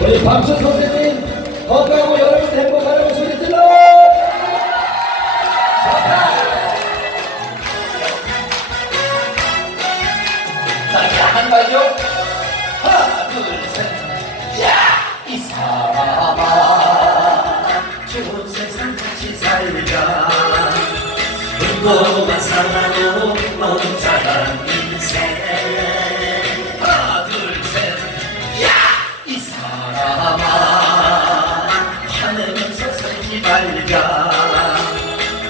우리 박수 선생님 건강하고 여러분 행복하라고 소리 질러 자, 이제 한 가지요. 하나, 둘, 셋. 야! 이 사람아. 좋은 세상 같이 살자. 행복만 살아도 모자란 인생.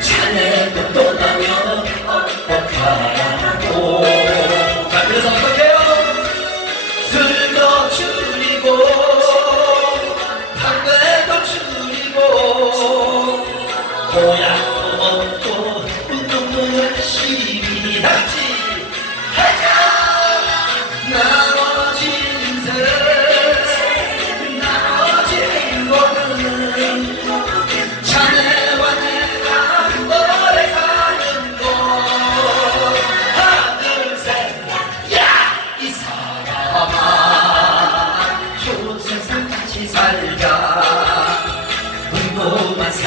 자네도 떠나면 어떡하라고. 자, 그래서 어떡해요? 술도 줄이고, 담배도 줄이고, 고약도 먹고, 운동도 열심히 하자!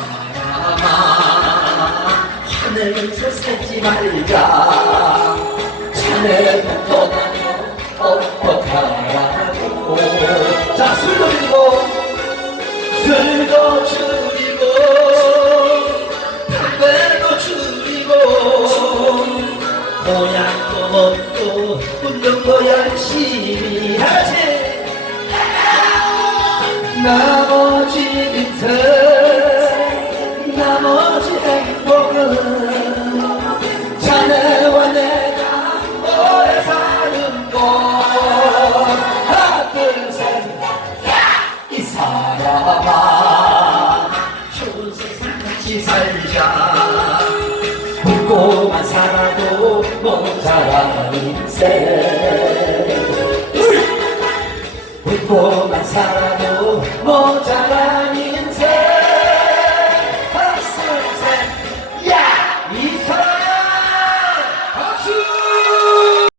사람아 화내면서 살지 말자 자네도 떠나면 어떡하라고. 자 술도 줄이고 술도 줄이고 담배도 줄이고 모양도 먹고 운동도 열심히 하지. 나머지 인생 웃고만 살아도 모자란 인생. 웃고만 살아도 모자란